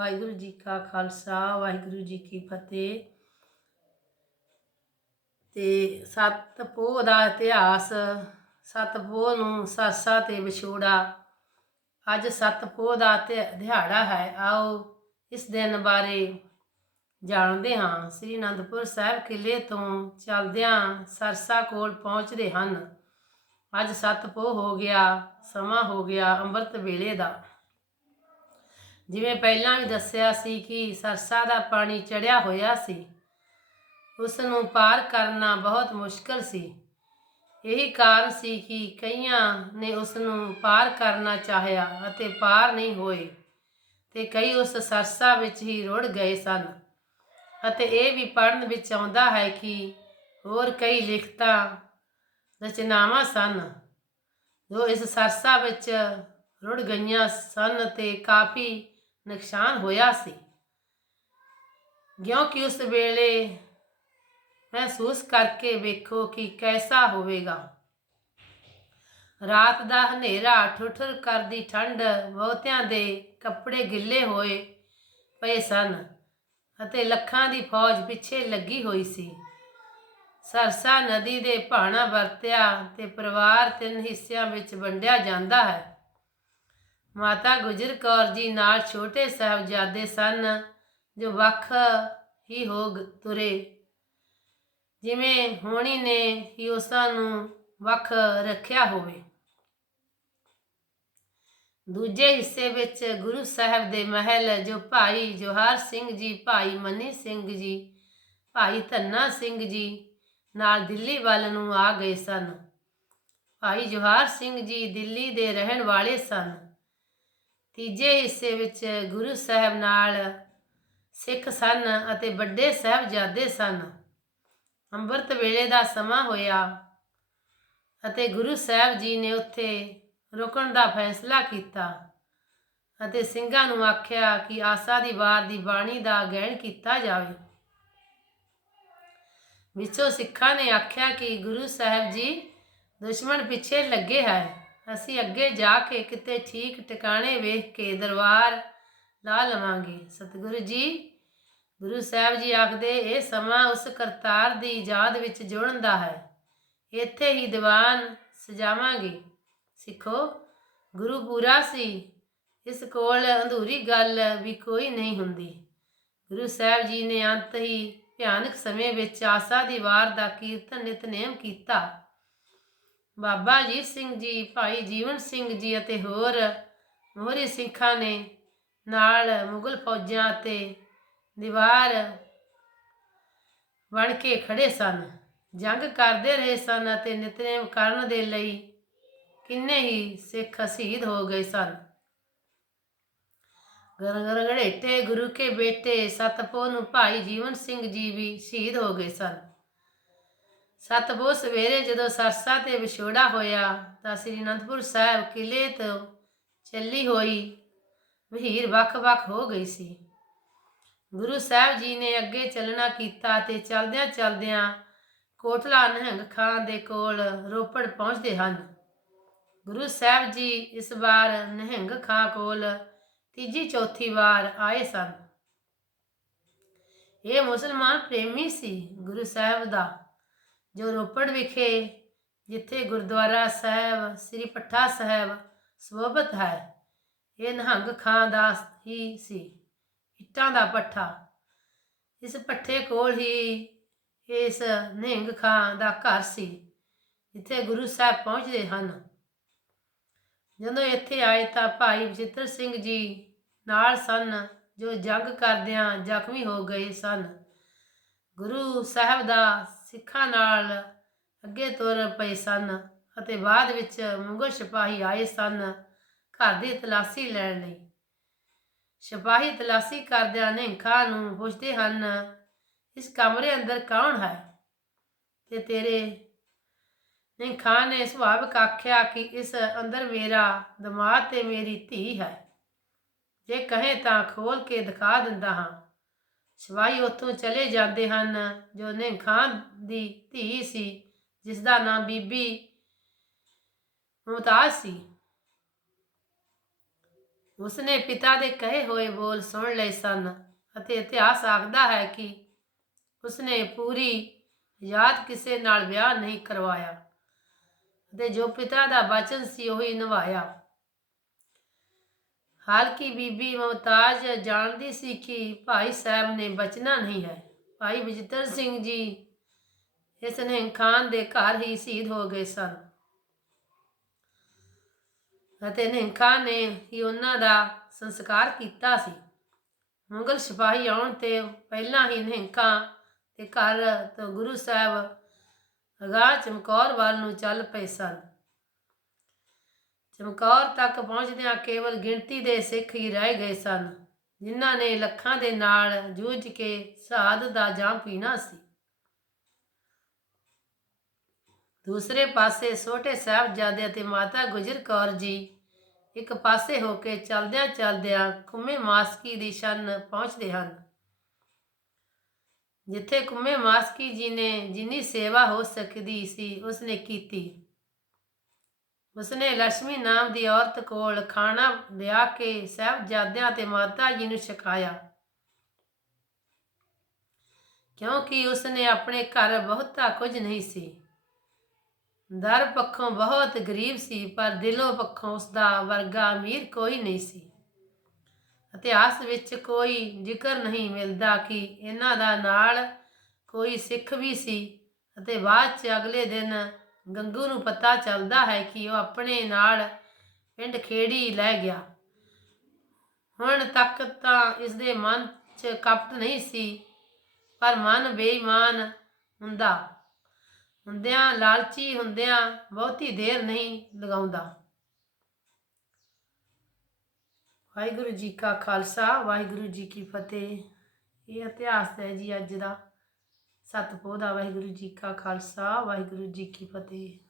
ਵਾਹਿਗੁਰੂ ਜੀ ਕਾ ਖਾਲਸਾ, ਵਾਹਿਗੁਰੂ ਜੀ ਕੀ ਫਤਿਹ। ਤੇ ਸੱਤ ਪੋਹ ਦਾ ਇਤਿਹਾਸ, ਸੱਤ ਪੋਹ ਨੂੰ ਸਰਸਾ ਤੇ ਵਿਛੋੜਾ। ਅੱਜ ਸੱਤ ਪੋਹ ਦਾ ਤੇ ਦਿਹਾੜਾ ਹੈ। ਆਓ ਇਸ ਦਿਨ ਬਾਰੇ ਜਾਣਦੇ ਹਾਂ। ਸ੍ਰੀ ਅਨੰਦਪੁਰ ਸਾਹਿਬ ਕਿਲੇ ਤੋਂ ਚਲਦਿਆਂ ਸਰਸਾ ਕੋਲ ਪਹੁੰਚਦੇ ਹਨ। ਅੱਜ ਸੱਤ ਪੋਹ ਹੋ ਗਿਆ, ਸਮਾਂ ਹੋ ਗਿਆ ਅੰਮ੍ਰਿਤ ਵੇਲੇ ਦਾ। ਜਿਵੇਂ ਪਹਿਲਾਂ ਵੀ ਦੱਸਿਆ ਸੀ ਕਿ ਸਰਸਾ ਦਾ ਪਾਣੀ ਚੜਿਆ ਹੋਇਆ ਸੀ ਉਸ ਨੂੰ ਪਾਰ ਕਰਨਾ ਬਹੁਤ ਮੁਸ਼ਕਲ ਸੀ। ਇਹੀ ਕਾਰਨ ਸੀ ਕਿ ਕਈਆਂ ਨੇ ਉਸ ਨੂੰ ਪਾਰ ਕਰਨਾ ਚਾਹਿਆ ਅਤੇ ਪਾਰ ਨਹੀਂ ਹੋਏ ਤੇ ਕਈ ਉਸ ਸਰਸਾ ਵਿੱਚ ਹੀ ਰੁੜ ਗਏ ਸਨ। ਅਤੇ ਇਹ ਵੀ ਪੜਨ ਵਿੱਚ ਆਉਂਦਾ ਹੈ ਕਿ ਹੋਰ ਕਈ ਲਿਖਤਾਂ, ਰਚਨਾਵਾਂ ਸਨ ਜੋ ਇਸ ਸਰਸਾ ਵਿੱਚ ਰੁੜ ਗਈਆਂ ਸਨ ਤੇ ਕਾਫੀ ਨੁਕਸਾਨ ਹੋਇਆ ਸੀ। ਕਿਉਂਕਿ ਉਸ ਵੇਲੇ ਮਹਿਸੂਸ ਕਰਕੇ ਵੇਖੋ ਕਿ ਕੈਸਾ ਹੋਵੇਗਾ। ਰਾਤ ਦਾ ਹਨੇਰਾ ਠੁਠਰ ਕਰਦੀ ਠੰਡ, ਬਹੁਤਿਆਂ ਦੇ ਕੱਪੜੇ ਗਿੱਲੇ ਹੋਏ ਪਏ ਸਨ ਅਤੇ ਲੱਖਾਂ ਦੀ ਫੌਜ ਪਿੱਛੇ ਲੱਗੀ ਹੋਈ ਸੀ। ਸਰਸਾ ਨਦੀ ਦੇ ਭਾਣਾ ਵਰਤਿਆ ਤੇ ਪਰਿਵਾਰ ਤਿੰਨ ਹਿੱਸਿਆਂ ਵਿੱਚ ਵੰਡਿਆ ਜਾਂਦਾ ਹੈ। ਮਾਤਾ ਗੁਜਰ ਕੌਰ ਜੀ ਨਾਲ ਛੋਟੇ ਸਾਹਿਬਜ਼ਾਦੇ ਸਨ, ਜੋ ਵੱਖ ਹੀ ਹੋ ਗ- ਤੁਰੇ। ਜਿਵੇਂ ਹੋਣੀ ਨੇ ਹੀ ਉਸਾਂ ਨੂੰ ਵੱਖ ਰੱਖਿਆ ਹੋਵੇ। ਦੂਜੇ ਹਿੱਸੇ ਵਿੱਚ ਗੁਰੂ ਸਾਹਿਬ ਦੇ ਮਹਿਲ, ਜੋ ਭਾਈ ਜੋਹਾਰ ਸਿੰਘ ਜੀ, ਭਾਈ ਮਨੀ ਸਿੰਘ ਜੀ, ਭਾਈ ਧੰਨਾ ਸਿੰਘ ਜੀ ਨਾਲ ਦਿੱਲੀ ਵੱਲ ਨੂੰ ਆ ਗਏ ਸਨ। ਭਾਈ ਜੋਹਾਰ ਸਿੰਘ ਜੀ ਦਿੱਲੀ ਦੇ ਰਹਿਣ ਵਾਲੇ ਸਨ। ਤੀਜੇ ਹਿੱਸੇ ਵਿੱਚ ਗੁਰੂ ਸਾਹਿਬ ਨਾਲ ਸਿੱਖ ਸਨ ਅਤੇ ਵੱਡੇ ਸਾਹਿਬਜ਼ਾਦੇ ਸਨ। ਅੰਮ੍ਰਿਤ ਵੇਲੇ ਦਾ ਸਮਾਂ ਹੋਇਆ ਅਤੇ ਗੁਰੂ ਸਾਹਿਬ ਜੀ ਨੇ ਉੱਥੇ ਰੁਕਣ ਦਾ ਫੈਸਲਾ ਕੀਤਾ ਅਤੇ ਸਿੰਘਾਂ ਨੂੰ ਆਖਿਆ ਕਿ ਆਸਾ ਦੀ ਵਾਰ ਦੀ ਬਾਣੀ ਦਾ ਗਹਿਣ ਕੀਤਾ ਜਾਵੇ। ਵਿੱਚੋਂ ਸਿੱਖਾਂ ਨੇ ਆਖਿਆ ਕਿ ਗੁਰੂ ਸਾਹਿਬ ਜੀ ਦੁਸ਼ਮਣ ਪਿੱਛੇ ਲੱਗੇ ਹੈ। ਅਸੀਂ ਅੱਗੇ ਜਾ ਕੇ ਕਿਤੇ ਠੀਕ ਟਿਕਾਣੇ ਵੇਖ ਕੇ ਦਰਬਾਰ ਲਾ ਲਵਾਂਗੇ। ਸਤਿਗੁਰੂ ਜੀ, ਗੁਰੂ ਸਾਹਿਬ ਜੀ ਆਖਦੇ, ਇਹ ਸਮਾਂ ਉਸ ਕਰਤਾਰ ਦੀ ਯਾਦ ਵਿੱਚ ਜੁੜਨ ਦਾ ਹੈ। ਇੱਥੇ ਹੀ ਦੀਵਾਨ ਸਜਾਵਾਂਗੇ। ਸਿੱਖੋ, ਗੁਰੂ ਪੂਰਾ ਸੀ। ਇਸ ਕੋਲ ਅਧੂਰੀ ਗੱਲ ਵੀ ਕੋਈ ਨਹੀਂ ਹੁੰਦੀ। ਗੁਰੂ ਸਾਹਿਬ ਜੀ ਨੇ ਅੰਤ ਹੀ ਭਿਆਨਕ ਸਮੇਂ ਵਿੱਚ ਆਸਾ ਦੀ ਵਾਰ ਦਾ ਕੀਰਤਨ ਨਿਤਨੇਮ ਕੀਤਾ। ਬਾਬਾ ਅਜੀਤ ਸਿੰਘ ਜੀ, ਭਾਈ ਜੀਵਨ ਸਿੰਘ ਜੀ ਅਤੇ ਹੋਰ ਮੋਹਰੀ ਸਿੱਖਾਂ ਨੇ ਨਾਲ ਮੁਗਲ ਫੌਜਾਂ ਅਤੇ ਦੀਵਾਰ ਬਣ ਕੇ ਖੜੇ ਸਨ। ਜੰਗ ਕਰਦੇ ਰਹੇ ਸਨ ਅਤੇ ਨਿਤਨੇਮ ਕਰਨ ਦੇ ਲਈ ਕਿੰਨੇ ਹੀ ਸਿੱਖ ਸ਼ਹੀਦ ਹੋ ਗਏ ਸਨ। ਗਰ ਗੁਰੂ ਕੇ ਬੇਟੇ ਸਤਪੋ ਨੂੰ ਭਾਈ ਜੀਵਨ ਸਿੰਘ ਜੀ ਵੀ ਸ਼ਹੀਦ ਹੋ ਗਏ ਸਨ। ਸਤਪੋ ਸਵੇਰੇ ਜਦੋਂ ਸਰਸਾ ਤੇ ਵਿਛੋੜਾ ਹੋਇਆ ਤਾਂ ਸ੍ਰੀ ਅਨੰਦਪੁਰ ਸਾਹਿਬ ਕਿਲੇ ਤੋਂ ਚੱਲੀ ਹੋਈ ਵਹੀਰ ਵੱਖ-ਵੱਖ ਹੋ ਗਈ ਸੀ। ਗੁਰੂ ਸਾਹਿਬ ਜੀ ਨੇ ਅੱਗੇ ਚੱਲਣਾ ਕੀਤਾ ਤੇ ਚਲਦਿਆਂ ਚਲਦਿਆਂ ਕੋਟਲਾ ਨਿਹੰਗ ਖਾਨ ਦੇ ਕੋਲ ਰੋਪੜ ਪਹੁੰਚਦੇ ਹਨ। ਗੁਰੂ ਸਾਹਿਬ ਜੀ ਇਸ ਵਾਰ ਨਹਿੰਗ ਖਾਂ ਕੋਲ ਤੀਜੀ ਚੌਥੀ ਵਾਰ ਆਏ ਸਨ। ਇਹ ਮੁਸਲਮਾਨ ਪ੍ਰੇਮੀ ਸੀ ਗੁਰੂ ਸਾਹਿਬ ਦਾ। ਜੋ ਰੋਪੜ ਵਿਖੇ ਜਿੱਥੇ ਗੁਰਦੁਆਰਾ ਸਾਹਿਬ, ਸ੍ਰੀ ਪੱਠਾ ਸਾਹਿਬ ਸਵਬਤ ਹੈ, ਇਹ ਨਿਹੰਗ ਖਾਂ ਦਾ ਹੀ ਸੀ, ਇੱਟਾਂ ਦਾ ਪੱਠਾ ਇਸ ਪੱਠੇ ਕੋਲ ਹੀ ਇਸ ਨਿਹੰਗ ਖਾਂ ਦਾ ਘਰ ਸੀ, ਜਿੱਥੇ ਗੁਰੂ ਸਾਹਿਬ ਪਹੁੰਚਦੇ ਹਨ। ਜਦੋਂ ਇੱਥੇ ਆਏ ਤਾਂ ਭਾਈ ਬਚਿੱਤਰ ਸਿੰਘ ਜੀ ਨਾਲ ਸਨ, ਜੋ ਜੰਗ ਕਰਦਿਆਂ ਜ਼ਖਮੀ ਹੋ ਗਏ ਸਨ। ਗੁਰੂ ਸਾਹਿਬ ਦਾ ਸਿੱਖਾਂ ਨਾਲ ਅੱਗੇ ਤੁਰ ਪਏ ਸਨ ਅਤੇ ਬਾਅਦ ਵਿੱਚ ਮੁਗਲ ਸਿਪਾਹੀ ਆਏ ਸਨ ਘਰ ਦੀ ਤਲਾਸ਼ੀ ਲੈਣ ਲਈ। ਸਿਪਾਹੀ ਤਲਾਸ਼ੀ ਕਰਦਿਆਂ ਨਿਹੰਖਾਂ ਨੂੰ ਪੁੱਛਦੇ ਹਨ, ਇਸ ਕਮਰੇ ਅੰਦਰ ਕੌਣ ਹੈ? ਤੇ ਤੇਰੇ ਨਿਹੰਖਾਂ ਨੇ ਸੁਭਾਵਿਕ ਆਖਿਆ ਕਿ ਇਸ ਅੰਦਰ ਮੇਰਾ ਦਿਮਾਗ ਤੇ ਮੇਰੀ ਧੀ ਹੈ। ਜੇ ਕਹੇ ਤਾਂ ਖੋਲ ਕੇ ਦਿਖਾ ਦਿੰਦਾ ਹਾਂ। ਸਿਪਾਹੀ ਉੱਥੋਂ ਚਲੇ ਜਾਂਦੇ ਹਨ, ਜੋ ਨਿਹੰਖਾਂ ਦੀ ਧੀ ਸੀ ਜਿਸ ਦਾ ਨਾਮ ਬੀਬੀ ਮੁਮਤਾਜ਼ ਸੀ। ਉਸਨੇ ਪਿਤਾ ਦੇ ਕਹੇ ਹੋਏ ਬੋਲ ਸੁਣ ਲਏ ਸਨ ਅਤੇ ਇਤਿਹਾਸ ਆਖਦਾ ਹੈ ਕਿ ਉਸਨੇ ਪੂਰੀ ਯਾਦ ਕਿਸੇ ਨਾਲ ਵਿਆਹ ਨਹੀਂ ਕਰਵਾਇਆ ਅਤੇ ਜੋ ਪਿਤਾ ਦਾ ਬਚਨ ਸੀ ਉਹੀ ਨਿਭਾਇਆ। ਹਾਲਾਂਕਿ ਬੀਬੀ ਮੁਮਤਾਜ਼ ਜਾਣਦੀ ਸੀ ਕਿ ਭਾਈ ਸਾਹਿਬ ਨੇ ਬਚਣਾ ਨਹੀਂ ਹੈ। ਭਾਈ ਵਿਜਿਤਰ ਸਿੰਘ ਜੀ ਇਸ ਨੇ ਖਾਨ ਦੇ ਘਰ ਹੀ ਸ਼ਹੀਦ ਹੋ ਗਏ ਸਨ। ਅਤੇ ਨਿਹੰਖਾਂ ਨੇ ਹੀ ਉਹਨਾਂ ਦਾ ਸੰਸਕਾਰ ਕੀਤਾ ਸੀ। ਮੁਗਲ ਸਿਪਾਹੀ ਆਉਣ ਤੇ ਪਹਿਲਾਂ ਹੀ ਨਿਹੰਖਾਂ ਦੇ ਘਰ ਤੋਂ ਗੁਰੂ ਸਾਹਿਬ ਅਗਾਹ ਚਮਕੌਰ ਵੱਲ ਨੂੰ ਚੱਲ ਪਏ ਸਨ। ਚਮਕੌਰ ਤੱਕ ਪਹੁੰਚਦਿਆਂ ਕੇਵਲ ਗਿਣਤੀ ਦੇ ਸਿੱਖ ਹੀ ਰਹਿ ਗਏ ਸਨ, ਜਿਨ੍ਹਾਂ ਨੇ ਲੱਖਾਂ ਦੇ ਨਾਲ ਜੂਝ ਕੇ ਸ਼ਹਾਦਤ ਦਾ ਜਾਮ ਪੀਣਾ ਸੀ। ਦੂਸਰੇ ਪਾਸੇ ਛੋਟੇ ਸਾਹਿਬਜ਼ਾਦੇ ਅਤੇ ਮਾਤਾ ਗੁਜਰ ਕੌਰ ਜੀ ਇੱਕ ਪਾਸੇ ਹੋ ਕੇ ਚਲਦਿਆਂ ਚਲਦਿਆਂ ਕੁੰਮੇ ਮਾਸਕੀ ਦੀ ਸ਼ਨ ਪਹੁੰਚਦੇ ਹਨ। ਜਿੱਥੇ ਕੁੰਮੇ ਮਾਸਕੀ ਜੀ ਨੇ ਜਿੰਨੀ ਸੇਵਾ ਹੋ ਸਕਦੀ ਸੀ, ਉਸਨੇ ਕੀਤੀ। ਉਸਨੇ ਲక్ష్ਮੀ ਨਾਮ ਦੀ ਔਰਤ ਕੋਲ ਖਾਣਾ ਲਿਆ ਕੇ ਸਾਹਿਬਜ਼ਾਦਿਆਂ ਤੇ ਮਾਤਾ ਜੀ ਨੂੰ ਛਕਾਇਆ। ਕਿਉਂਕਿ ਉਸਨੇ ਆਪਣੇ ਘਰ ਬਹੁਤਾ ਕੁਝ ਨਹੀਂ ਸੀ। ਦਰ ਪੱਖੋਂ ਬਹੁਤ ਗਰੀਬ ਸੀ, ਪਰ ਦਿਲੋਂ ਪੱਖੋਂ ਉਸਦਾ ਵਰਗਾ ਅਮੀਰ ਕੋਈ ਨਹੀਂ ਸੀ। ਇਤਿਹਾਸ ਵਿੱਚ ਕੋਈ ਜ਼ਿਕਰ ਨਹੀਂ ਮਿਲਦਾ ਕਿ ਇਹਨਾਂ ਦਾ ਨਾਲ ਕੋਈ ਸਿੱਖ ਵੀ ਸੀ ਅਤੇ ਬਾਅਦ 'ਚ ਅਗਲੇ ਦਿਨ ਗੰਗੂ ਨੂੰ ਪਤਾ ਚੱਲਦਾ ਹੈ ਕਿ ਉਹ ਆਪਣੇ ਨਾਲ ਪਿੰਡ ਖੇੜੀ ਲੈ ਗਿਆ। ਹੁਣ ਤੱਕ ਤਾਂ ਇਸ ਦੇ ਮਨ 'ਚ ਕਪਟ ਨਹੀਂ ਸੀ, ਪਰ ਮਨ ਬੇਈਮਾਨ ਹੁੰਦਾ। ਹੁੰਦਿਆਂ ਲਾਲਚੀ ਹੁੰਦਿਆਂ ਬਹੁਤੀ ਦੇਰ ਨਹੀਂ ਲਗਾਉਂਦਾ। ਵਾਹਿਗੁਰੂ ਜੀ ਕਾ ਖਾਲਸਾ, ਵਾਹਿਗੁਰੂ ਜੀ ਕੀ ਫਤਿਹ। ਇਹ ਇਤਿਹਾਸ ਹੈ ਜੀ ਅੱਜ ਦਾ। ਸਤਪੋਹ ਦਾ ਵਾਹਿਗੁਰੂ ਜੀ ਕਾ ਖਾਲਸਾ ਵਾਹਿਗੁਰੂ ਜੀ ਕੀ ਫਤਿਹ।